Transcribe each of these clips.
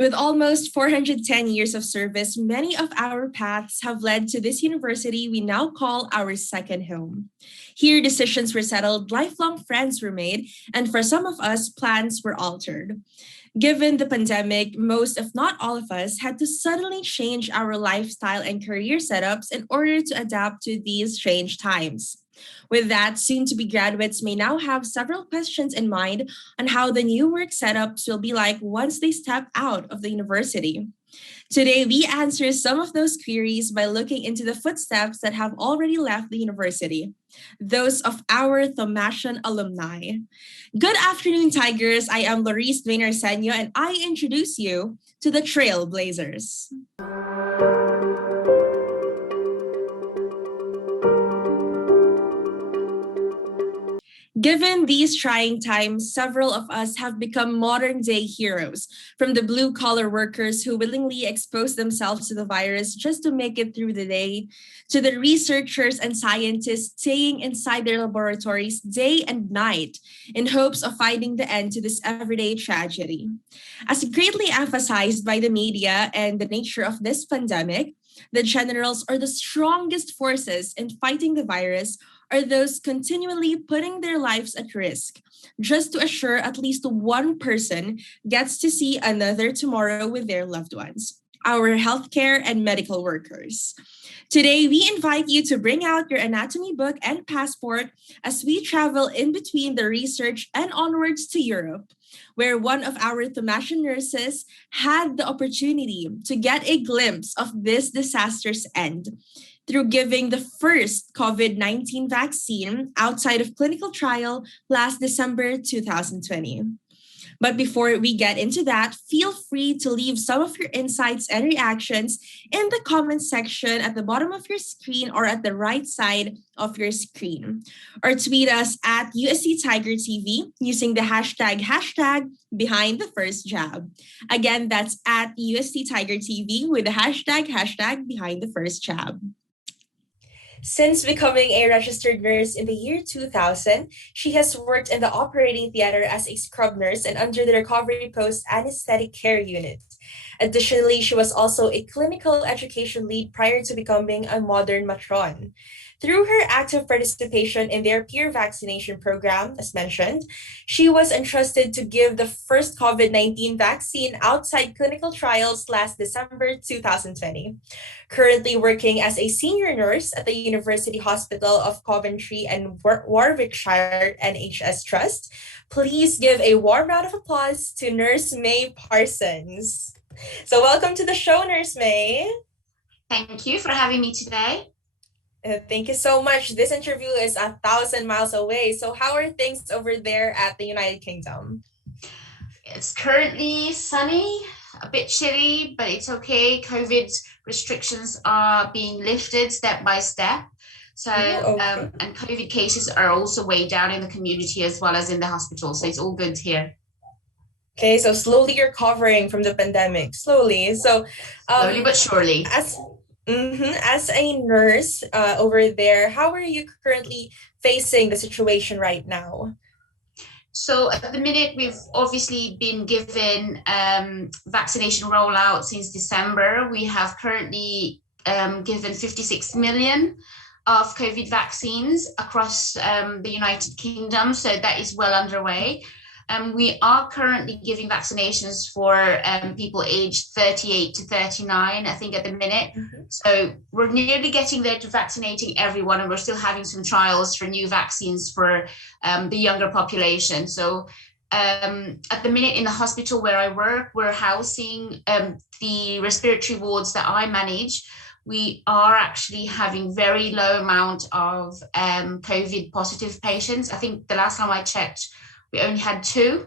With almost 410 years of service, many of our paths have led to this university we now call our second home. Here, decisions were settled, lifelong friends were made, and for some of us, plans were altered. Given the pandemic, most, if not all of us, had to suddenly change our lifestyle and career setups in order to adapt to these strange times. With that, soon to be graduates may now have several questions in mind on how the new work setups will be like once they step out of the university. Today, we answer some of those queries by looking into the footsteps that have already left the university, those of our Thomasian alumni. Good afternoon, Tigers. I am Laurice Dwayne-Arsenio, and I introduce you to the Trailblazers. Given these trying times, several of us have become modern day heroes, from the blue collar workers who willingly expose themselves to the virus just to make it through the day, to the researchers and scientists staying inside their laboratories day and night in hopes of finding the end to this everyday tragedy. As greatly emphasized by the media and the nature of this pandemic, the generals are the strongest forces in fighting the virus are those continually putting their lives at risk just to assure at least one person gets to see another tomorrow with their loved ones, our healthcare and medical workers. Today, we invite you to bring out your anatomy book and passport as we travel in between the research and onwards to Europe, where one of our Thomasian nurses had the opportunity to get a glimpse of this disaster's end through giving the first COVID-19 vaccine outside of clinical trial last December 2020. But before we get into that, feel free to leave some of your insights and reactions in the comment section at the bottom of your screen or at the right side of your screen. Or tweet us at USC Tiger TV using the hashtag behind the first jab. Again, that's at USC Tiger TV with the hashtag behind the first jab. Since becoming a registered nurse in the year 2000, she has worked in the operating theater as a scrub nurse and under the recovery post anesthetic care unit. Additionally, she was also a clinical education lead prior to becoming a modern matron. Through her active participation in their peer vaccination program, as mentioned, she was entrusted to give the first COVID-19 vaccine outside clinical trials last December 2020. Currently working as a senior nurse at the University Hospital of Coventry and Warwickshire NHS Trust, please give a warm round of applause to Nurse May Parsons. So welcome to the show, Nurse May. Thank you for having me today. Thank you so much. This interview is 1,000 miles away. So how are things over there at the United Kingdom? It's currently sunny, a bit chilly, but it's okay. COVID restrictions are being lifted step by step. So, and COVID cases are also way down in the community as well as in the hospital. So it's all good here. Okay, so slowly recovering from the pandemic, slowly. So slowly but surely. As a nurse over there, how are you currently facing the situation right now? So at the minute, we've obviously been given vaccination rollout since December. We have currently given 56 million of COVID vaccines across the United Kingdom. So that is well underway. We are currently giving vaccinations for people aged 38 to 39, I think, at the minute. So we're nearly getting there to vaccinating everyone, and we're still having some trials for new vaccines for the younger population. So at the minute in the hospital where I work, we're housing the respiratory wards that I manage. We are actually having very low amount of COVID positive patients. I think the last time I checked, we only had 2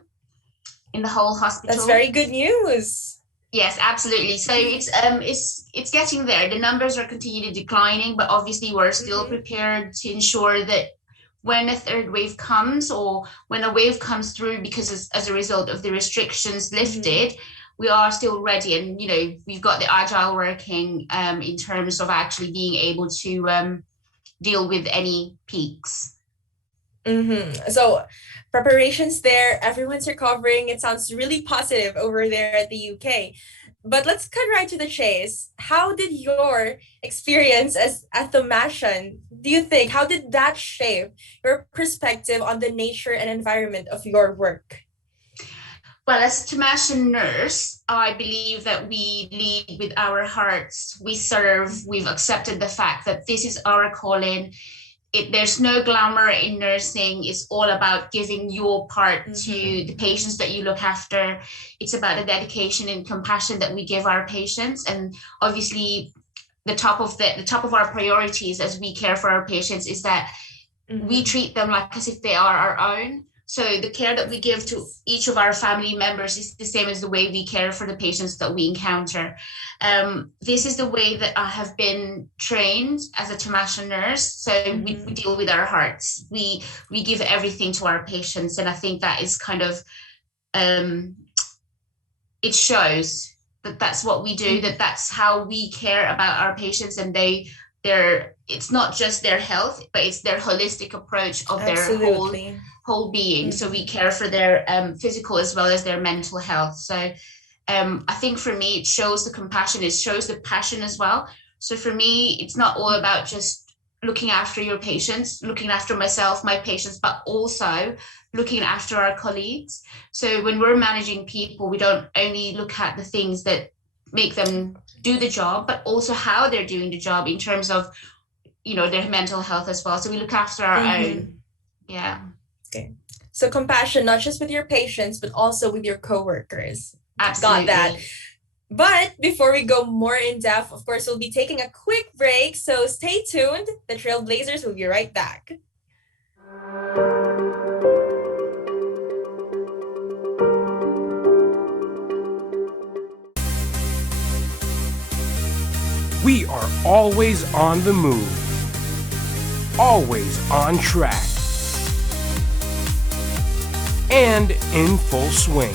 in the whole hospital. That's very good news. Yes, absolutely. So it's getting there. The numbers are continually declining, but obviously we're still prepared to ensure that when a third wave comes or when a wave comes through, because as a result of the restrictions lifted, we are still ready. And, you know, we've got the agile working in terms of actually being able to deal with any peaks. So preparations there, everyone's recovering. It sounds really positive over there at the UK. But let's cut right to the chase. How did your experience as a Thomasian, do you think, how did that shape your perspective on the nature and environment of your work? Well, as a Thomasian nurse, I believe that we lead with our hearts. We serve. We've accepted the fact that this is our calling. There's no glamour in nursing. It's all about giving your part to the patients that you look after. It's about the dedication and compassion that we give our patients. And obviously, the top of our priorities as we care for our patients is that we treat them like as if they are our own. So the care that we give to each of our family members is the same as the way we care for the patients that we encounter. This is the way that I have been trained as a Thomasian nurse. So we deal with our hearts. We give everything to our patients, and I think that is kind of it shows that that's what we do. That's how we care about our patients, and it's not just their health, but it's their holistic approach of Absolutely. their whole being. So we care for their physical as well as their mental health. So I think for me, it shows the compassion, it shows the passion as well. So for me, it's not all about just looking after your patients, looking after myself, my patients, but also looking after our colleagues. So when we're managing people, we don't only look at the things that make them do the job, but also how they're doing the job in terms of, their mental health as well. So we look after our own. Yeah. Okay. So compassion, not just with your patients, but also with your coworkers. Absolutely. Got that. But before we go more in depth, of course, we'll be taking a quick break. So stay tuned. The Trailblazers will be right back. We are always on the move, always on track, and in full swing.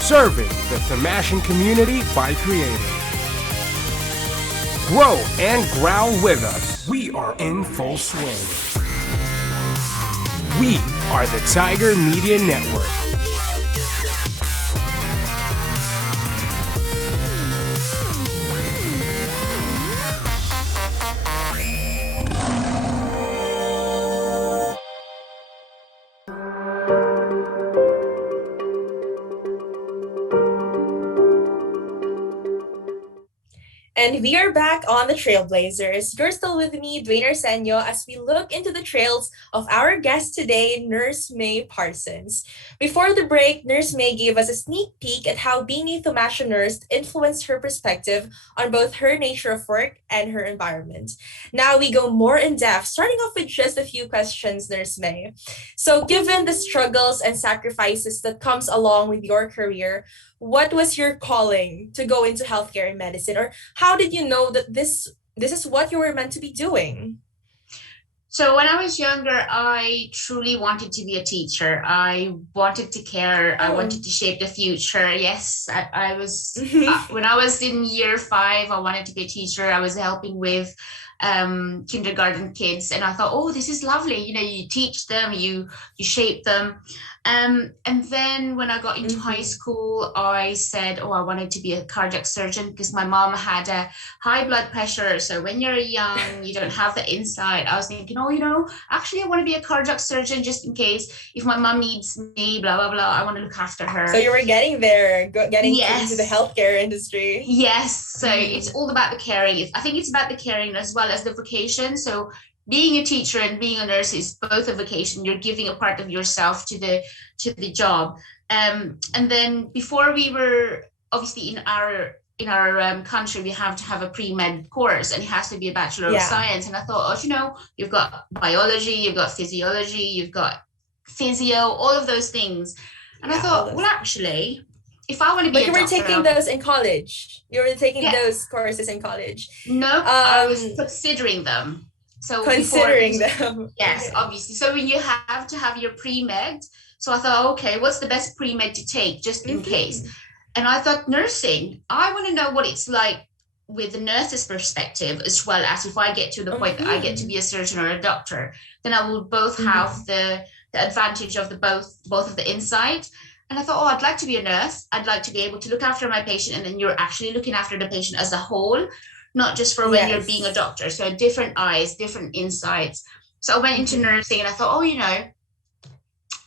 Serving the Thomasian community by creating. Grow and growl with us. We are in full swing. We are the Tiger Media Network. And we are back on the Trailblazers. You're still with me, Dwayne Arsenio, as we look into the trails of our guest today, Nurse May Parsons. Before the break, Nurse May gave us a sneak peek at how being a Thomasian nurse influenced her perspective on both her nature of work and her environment. Now we go more in depth, starting off with just a few questions, Nurse May. So given the struggles and sacrifices that comes along with your career, what was your calling to go into healthcare and medicine, or how did you know that this is what you were meant to be doing? So when I was younger, I truly wanted to be a teacher. I wanted to care. I wanted to shape the future. Yes, I was, when I was in year 5, I wanted to be a teacher. I was helping with kindergarten kids, and I thought, oh, this is lovely. You teach them, you shape them. And then when I got into high school, I said, oh, I wanted to be a cardiac surgeon because my mom had a high blood pressure. So when you're young, you don't have the insight. I was thinking, oh, actually, I want to be a cardiac surgeon just in case if my mom needs me, blah, blah, blah. I want to look after her. So you were getting there, into the healthcare industry. Yes. So it's all about the caring. I think it's about the caring as well as the vocation. So being a teacher and being a nurse is both a vocation. You're giving a part of yourself to the job. And then before we were obviously in our country, we have to have a pre-med course, and it has to be a Bachelor of Science. And I thought, you've got biology, you've got physiology, you've got physio, all of those things. And I thought, well, actually, if I want to be you were taking those in college. You were taking those courses in college. No, I was considering them. So considering them. Yes, obviously. So when you have to have your pre-med, so I thought, okay, what's the best pre-med to take just in case? And I thought nursing, I want to know what it's like with the nurse's perspective, as well as if I get to the point that I get to be a surgeon or a doctor, then I will both have the advantage of the both of the insight. And I thought, oh, I'd like to be a nurse. I'd like to be able to look after my patient, and then you're actually looking after the patient as a whole, not just for when you're being a doctor. So different eyes, different insights. So I went into nursing, and I thought, oh, you know,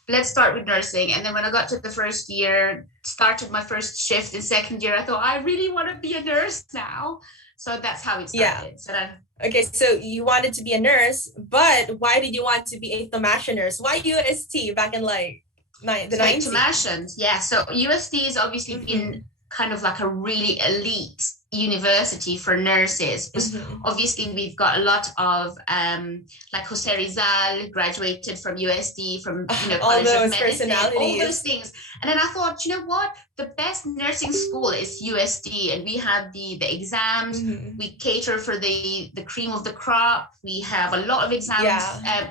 let's start with nursing. And then when I got to the first year, started my first shift in second year, I thought, I really want to be a nurse now. So that's how it started. Okay, so you wanted to be a nurse, but why did you want to be a Thomasian nurse? Why UST back in like the 90s? Thomasian, yeah. So UST has obviously been kind of like a really elite university for nurses. Obviously, we've got a lot of like Jose Rizal graduated from UST, from all College those of Medicine, personalities, all those things. And then I thought, you know what? The best nursing school is UST, and we have the exams. We cater for the cream of the crop. We have a lot of exams,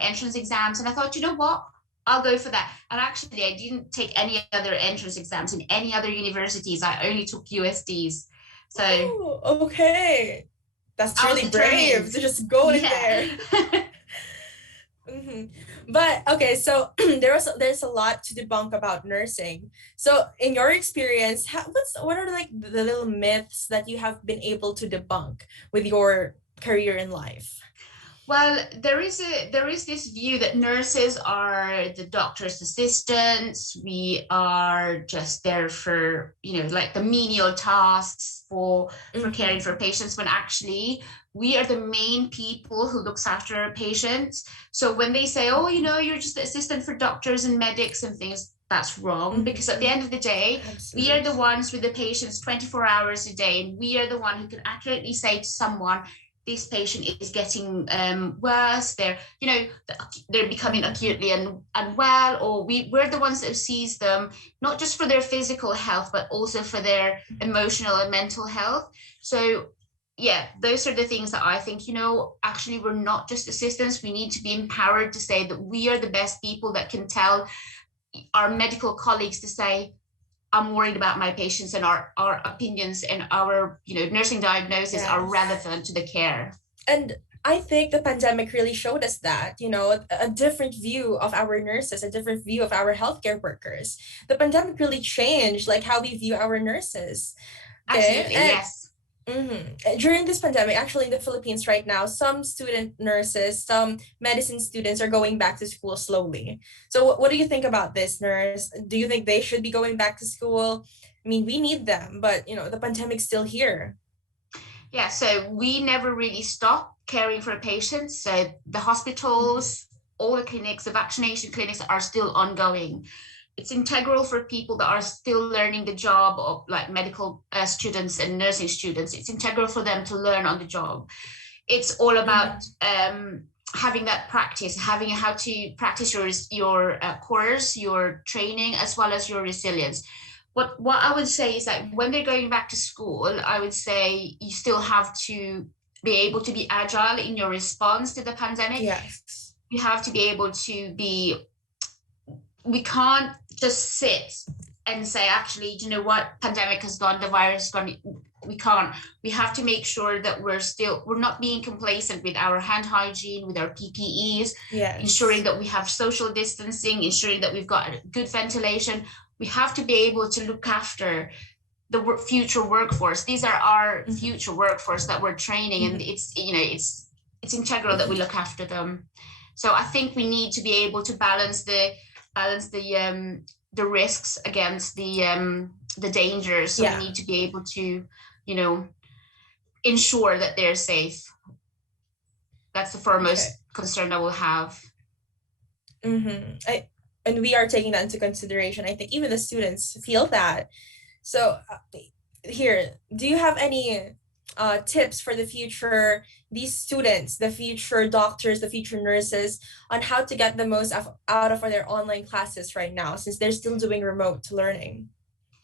entrance exams. And I thought, you know what? I'll go for that. And actually, I didn't take any other entrance exams in any other universities. I only took USTs. So okay, that's really brave to just go in there. But okay, so there's a lot to debunk about nursing. So in your experience, what are like the little myths that you have been able to debunk with your career in life? Well, there is this view that nurses are the doctor's assistants. We are just there for, like the menial tasks for caring for patients, when actually we are the main people who looks after our patients. So when they say, oh, you're just the assistant for doctors and medics and things, that's wrong, because at the end of the day, we are the ones with the patients 24 hours a day, and we are the one who can accurately say to someone, this patient is getting worse, they're becoming acutely unwell, or we're the ones that sees them, not just for their physical health, but also for their emotional and mental health. So yeah, those are the things that I think, actually we're not just assistants. We need to be empowered to say that we are the best people that can tell our medical colleagues to say, I'm worried about my patients, and our opinions and our nursing diagnosis are relevant to the care. And I think the pandemic really showed us that, a different view of our nurses, a different view of our healthcare workers. The pandemic really changed like how we view our nurses. Absolutely, yes. During this pandemic, actually in the Philippines right now, some student nurses, some medicine students are going back to school slowly. So what do you think about this, nurse? Do you think they should be going back to school? I mean, we need them, but the pandemic's still here. Yeah, so we never really stopped caring for patients. So the hospitals, all the clinics, the vaccination clinics are still ongoing. It's integral for people that are still learning the job of like medical students and nursing students. It's integral for them to learn on the job. It's all about having that practice, having how to practice your course, your training, as well as your resilience. What I would say is that when they're going back to school, I would say you still have to be able to be agile in your response to the pandemic. Yes. You have to be able to be, we can't just sit and say, actually, you know what, pandemic has gone, the virus has gone. We can't. We have to make sure that we're not being complacent with our hand hygiene, with our PPEs, ensuring that we have social distancing, ensuring that we've got good ventilation. We have to be able to look after the future workforce. These are our future workforce that we're training, and it's integral that we look after them. So I think we need to be able to balance the risks against the dangers. So we need to be able to, ensure that they're safe. That's the foremost concern I will have. And we are taking that into consideration. I think even the students feel that. So here, do you have any tips for the future, these students, the future doctors, the future nurses, on how to get the most out of their online classes right now, since they're still doing remote learning?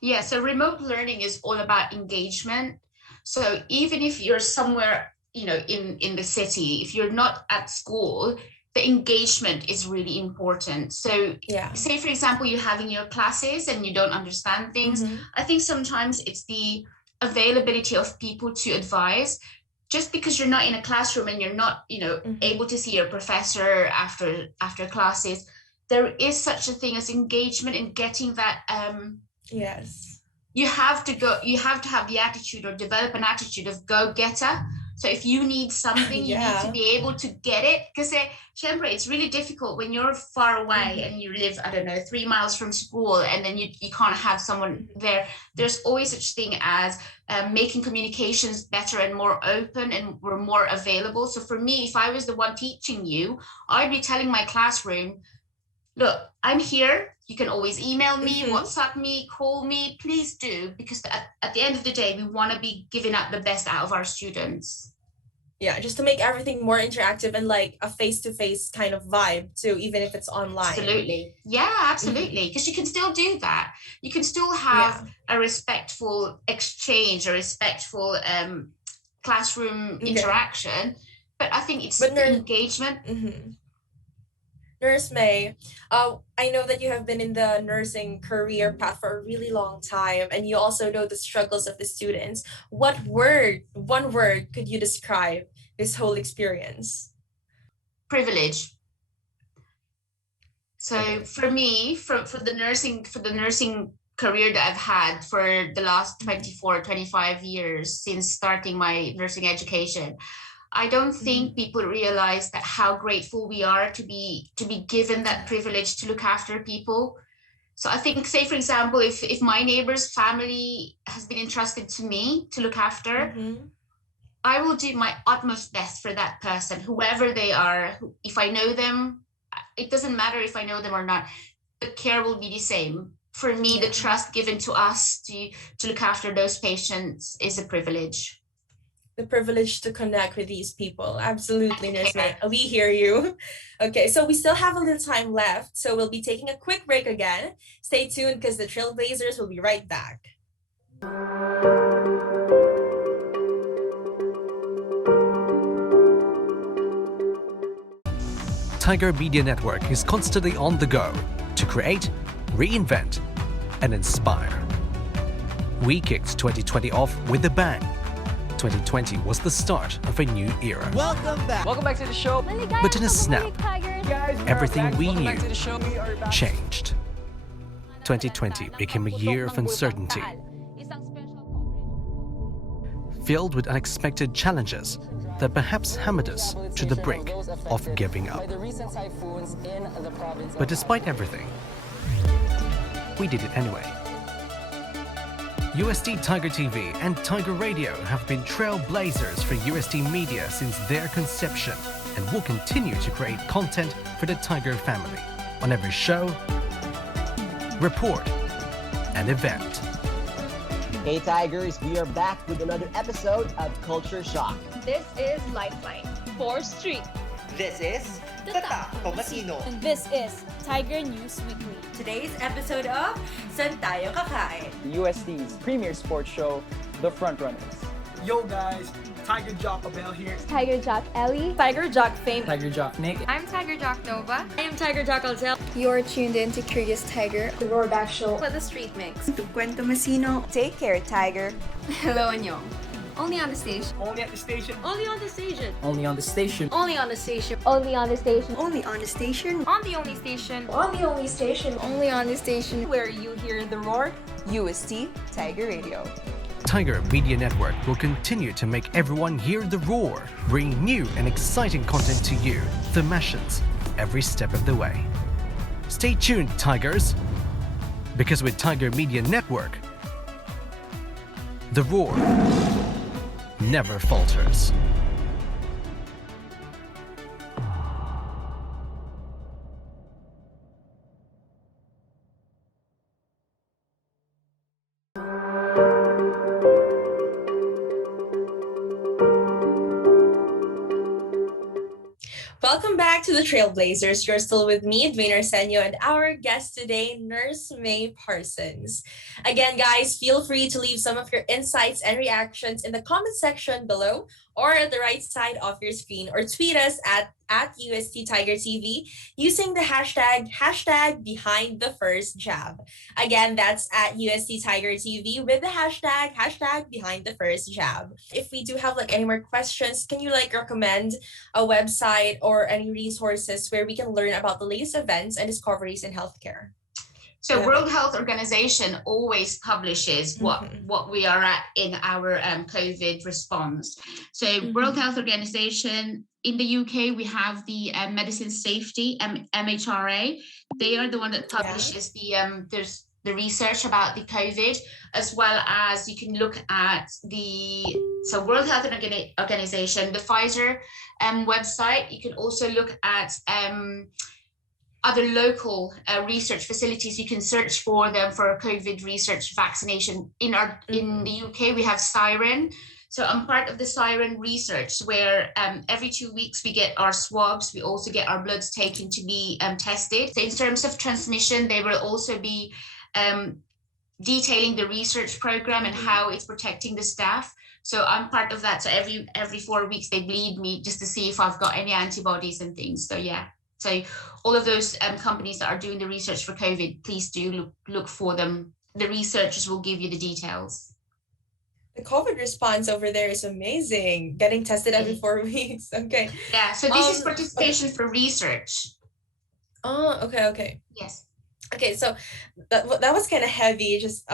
Yeah, so remote learning is all about engagement. So even if you're somewhere, in the city, if you're not at school, the engagement is really important. So say, for example, you're having your classes and you don't understand things. I think sometimes it's the availability of people to advise. Just because you're not in a classroom and you're not, able to see your professor after classes, there is such a thing as engagement in getting that. Yes. You have to have the attitude or develop an attitude of go-getter. So if you need something, you need to be able to get it. Because it's really difficult when you're far away and you live, 3 miles from school, and then you can't have someone there. There's always such thing as making communications better and more open, and we're more available. So for me, if I was the one teaching you, I'd be telling my classroom, look, I'm here. You can always email me, WhatsApp me, call me, please do, because at the end of the day, we want to be giving out the best out of our students. Yeah, just to make everything more interactive and like a face-to-face kind of vibe too, even if it's online. Absolutely. Yeah, absolutely. Because you can still do that. You can still have a respectful exchange, a respectful classroom interaction. But I think it's the engagement. Nurse May, I know that you have been in the nursing career path for a really long time, and you also know the struggles of the students. One word could you describe this whole experience? Privilege. So for me, for the nursing career that I've had for the last 25 years since starting my nursing education, I don't think people realize that how grateful we are to be given that privilege to look after people. So I think, say for example, if my neighbor's family has been entrusted to me to look after, I will do my utmost best for that person, whoever they are. If I know them, it doesn't matter if I know them or not, the care will be the same. For me, the trust given to us to look after those patients is a privilege. The privilege to connect with these people. Absolutely, Nurse May. We hear you. Okay, so we still have a little time left, so we'll be taking a quick break again. Stay tuned because the Trailblazers will be right back. Tiger Media Network is constantly on the go to create, reinvent, and inspire. We kicked 2020 off with a bang. 2020 was the start of a new era. Welcome back to the show. But in a snap, everything we knew changed. 2020 became a year of uncertainty, filled with unexpected challenges that perhaps hammered us to the brink of giving up. But despite everything, we did it anyway. UST Tiger TV and Tiger Radio have been trailblazers for UST media since their conception and will continue to create content for the Tiger family on every show, report, and event. Hey Tigers, we are back with another episode of Culture Shock. This is Lifeline. 4th Street. This is Tata Thomasian. And this is Tiger News Weekly. Today's episode of San Tayo Kakain? UST's premier sports show, The Frontrunners. Yo guys, Tiger Jock Abel here. Tiger Jock Ellie. Tiger Jock Fame. Tiger Jock Nick. I'm Tiger Jock Nova. I am Tiger Jock Alzel. You're tuned in to Curious Tiger, the Roarback Show. With the Street Mix. Cuento Masino. Take care, Tiger. Hello, Anyong. Only on the station. Only at the station. Only on the station. Only on the station. Only on the station. Only on the station. Only on the station. On the only station. On the only station. Only on the station. Where you hear the roar. UST Tiger Radio. Tiger Media Network will continue to make everyone hear the roar, bring new and exciting content to you, Thomasians, every step of the way. Stay tuned, Tigers, because with Tiger Media Network, the roar never falters. Welcome back to the Trailblazers. You're still with me, Dwayne Arsenio, and our guest today, Nurse May Parsons. Again, guys, feel free to leave some of your insights and reactions in the comment section below or at the right side of your screen, or tweet us at at UST Tiger TV using the hashtag behind the first jab. Again, that's at UST Tiger TV with the hashtag behind the first jab. If we do have like any more questions, can you like recommend a website or any resources where we can learn about the latest events and discoveries in healthcare? So World Health Organization always publishes what we are at in our COVID response. So World Health Organization, in the UK, we have the Medicine Safety, MHRA. They are the one that publishes the research about the COVID, as well as you can look at so World Health Organization, the Pfizer website. You can also look at other local research facilities. You can search for them for COVID research vaccination. In the UK, we have Siren. So I'm part of the Siren research, where every 2 weeks we get our swabs. We also get our bloods taken to be tested. So in terms of transmission, they will also be detailing the research program and how it's protecting the staff. So I'm part of that. So every 4 weeks they bleed me just to see if I've got any antibodies and things. So yeah. So all of those companies that are doing the research for COVID, please do look for them. The researchers will give you the details. The COVID response over there is amazing. Getting tested every 4 weeks. Okay. Yeah. So this is participation for research. Oh, okay. Yes. Okay. So that was kind of heavy, just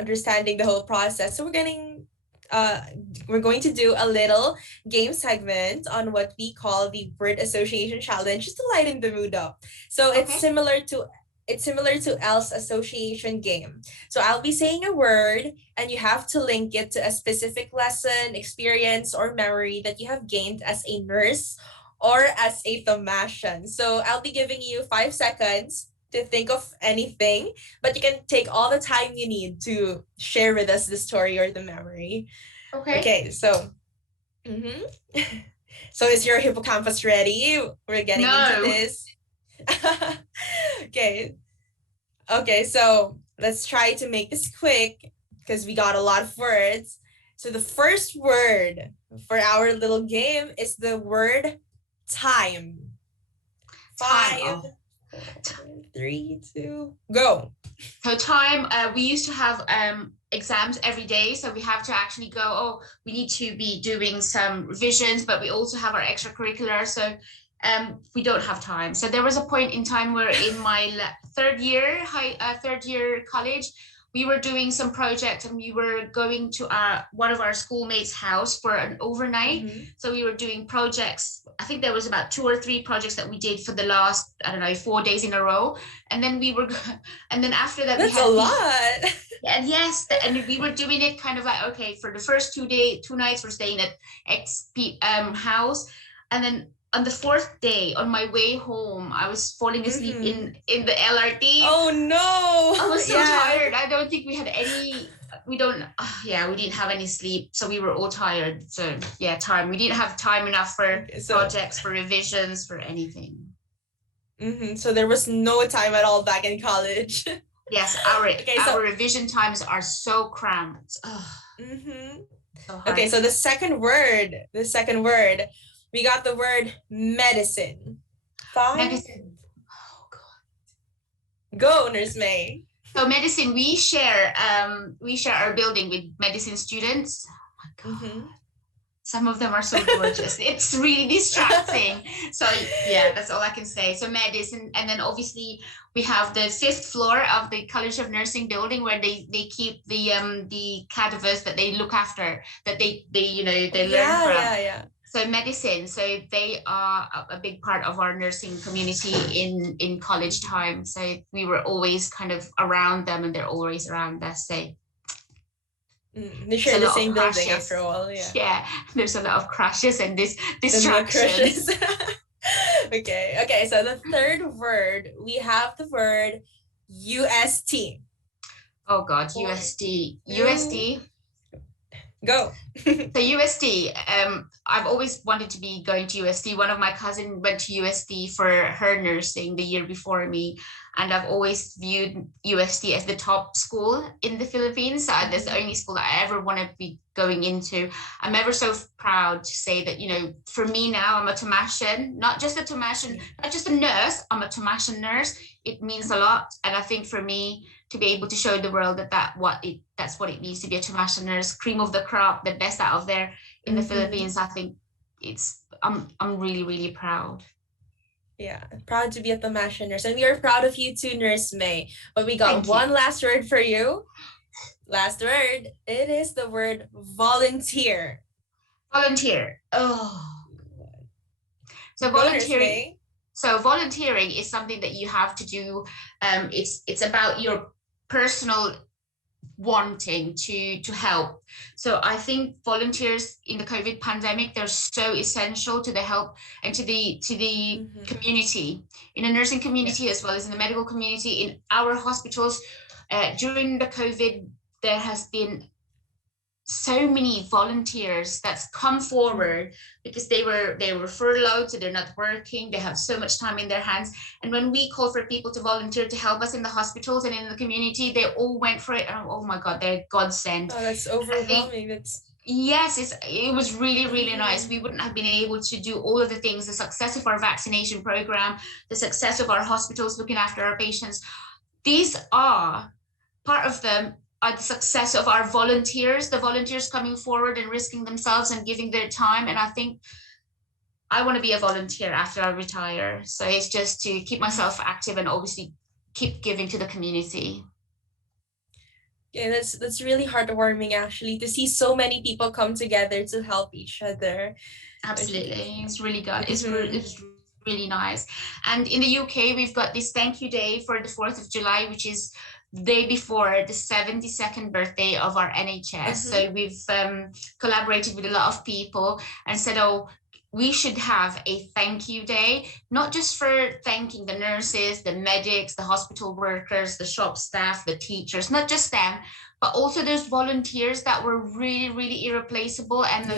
understanding the whole process. So we're going to do a little game segment on what we call the word association challenge, just to lighten the mood up. So it's similar to Elle's association game. So I'll be saying a word and you have to link it to a specific lesson, experience, or memory that you have gained as a nurse or as a Thomasian. So I'll be giving you 5 seconds to think of anything, but you can take all the time you need to share with us the story or the memory. Okay, so so is your hippocampus ready? We're getting into this. Okay, so let's try to make this quick because we got a lot of words. So the first word for our little game is the word time. 5, 3, 2, go. So time, we used to have exams every day. So we have to actually go, we need to be doing some revisions, but we also have our extracurricular. So we don't have time. So there was a point in time where in my third year college, we were doing some project and we were going to one of our schoolmates' house for an overnight. So we were doing projects. I think there was about 2 or 3 projects that we did for the last, 4 days in a row. And then and then after that, that's a lot. And yes, and we were doing it kind of like, okay, for the first 2 nights, we're staying at XP house. And then on the 4th day, on my way home, I was falling asleep in the LRT. Oh no! I was so tired. I don't think we had any. We didn't have any sleep, so we were all tired. So yeah, time. We didn't have time enough for projects, for revisions, for anything. So there was no time at all back in college. Yes, our revision times are so cramped. So okay, so the second word. We got the word medicine. 5. Medicine. Oh God. Go, Nurse May. So medicine, we share our building with medicine students. Oh my God. Some of them are so gorgeous. It's really distracting. So yeah, that's all I can say. So medicine, and then obviously we have the 5th floor of the College of Nursing building where they keep the cadavers that they look after, that they learn from. Yeah. So medicine, so they are a big part of our nursing community in college time. So we were always kind of around them and they're always around us. So they share the same building after all. Yeah, there's a lot of crashes and distractions. Okay, so the third word, we have the word UST. Oh God, UST. Go. So USD, I've always wanted to be going to USD. One of my cousins went to USD for her nursing the year before me, and I've always viewed USD as the top school in the Philippines. That's the only school that I ever want to be going into. I'm ever so proud to say that, for me now, I'm a Thomasian, not just a Thomasian, not just a nurse, I'm a Thomasian nurse. It means a lot. And I think for me to be able to show the world that's what it means to be a Thomasian nurse, cream of the crop, the best out of there in the Philippines, I think I'm really, really proud. Yeah, proud to be a Thomasian nurse. And we are proud of you too, Nurse May. But we got one last word for you. Last word. It is the word volunteer. Volunteer. Oh. So volunteering. So volunteering is something that you have to do. It's about your personal wanting to help. So I think volunteers in the COVID pandemic, they're so essential to the help and to the community, in the nursing community as well as in the medical community, in our hospitals. During the COVID, there has been so many volunteers that's come forward because they were furloughed, so they're not working, they have so much time in their hands, and when we call for people to volunteer to help us in the hospitals and in the community, they all went for it. And oh my god, they're godsend. Oh, that's overwhelming. It was really, really nice. We wouldn't have been able to do all of the things, the success of our vaccination program, the success of our hospitals looking after our patients. These are part of them are the success of our volunteers, the volunteers coming forward and risking themselves and giving their time. And I think I want to be a volunteer after I retire. So it's just to keep myself active and obviously keep giving to the community. Yeah, that's really heartwarming actually, to see so many people come together to help each other. Absolutely. It's really good. It's really nice. And in the UK, we've got this thank you day for the 4th of July, which is the day before the 72nd birthday of our NHS. So we've collaborated with a lot of people and said, we should have a thank you day, not just for thanking the nurses, the medics, the hospital workers, the shop staff, the teachers, not just them, but also those volunteers that were really, really irreplaceable, and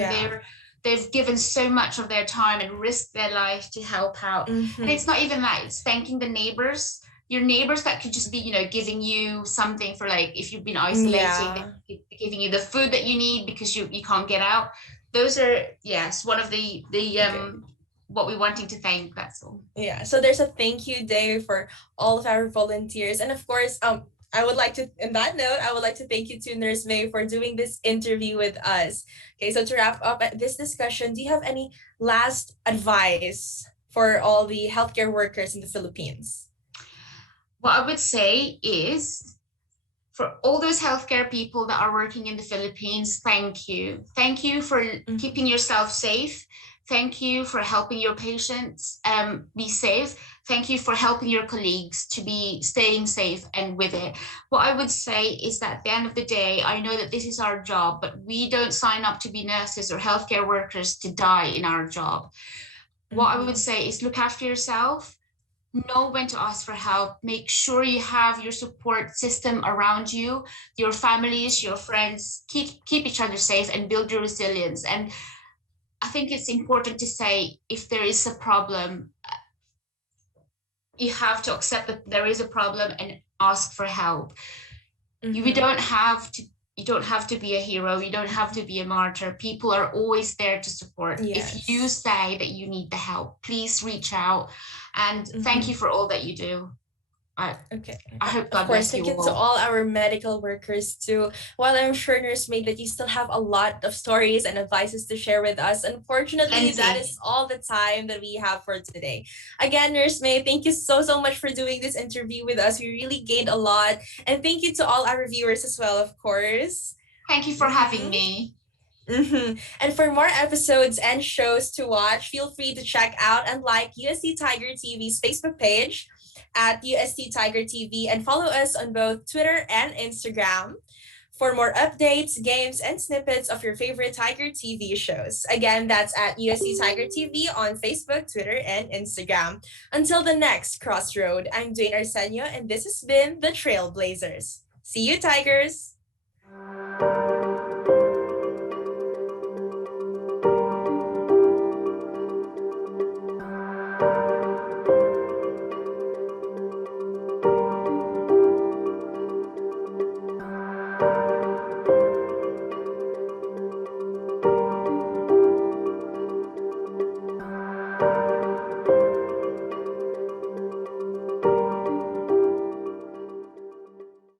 they've given so much of their time and risked their life to help out. And it's not even that, it's thanking the neighbors, your neighbors that could just be, giving you something for, like, if you've been isolating, giving you the food that you need because you can't get out. Those are, one of the what we're wanting to thank, that's all. Yeah, so there's a thank you day for all of our volunteers. And of course, I would like to thank you to Nurse May for doing this interview with us. Okay, so to wrap up this discussion, do you have any last advice for all the healthcare workers in the Philippines? What I would say is, for all those healthcare people that are working in the Philippines, thank you. Thank you for keeping yourself safe. Thank you for helping your patients be safe. Thank you for helping your colleagues to be staying safe and with it. What I would say is that at the end of the day, I know that this is our job, but we don't sign up to be nurses or healthcare workers to die in our job. What I would say is look after yourself. Know when to ask for help. Make sure you have your support system around you, your families, your friends. Keep each other safe and build your resilience. And I think it's important to say, if there is a problem, you have to accept that there is a problem and ask for help. You don't have to be a hero. You don't have to be a martyr. People are always there to support. Yes. If you say that you need the help, please reach out. And thank you for all that you do. I hope God bless you all. Thank you to all our medical workers too. While I'm sure, Nurse May, that you still have a lot of stories and advices to share with us, unfortunately, that is all the time that we have for today. Again, Nurse May, thank you so much for doing this interview with us. We really gained a lot. And thank you to all our viewers as well, of course. Thank you for having me. And for more episodes and shows to watch, feel free to check out and like UST Tiger TV's Facebook page at UST Tiger TV, and follow us on both Twitter and Instagram for more updates, games, and snippets of your favorite Tiger TV shows. Again, that's at UST Tiger TV on Facebook, Twitter, and Instagram. Until the next crossroad, I'm Dwayne Arsenio, and this has been the Trailblazers. See you, Tigers!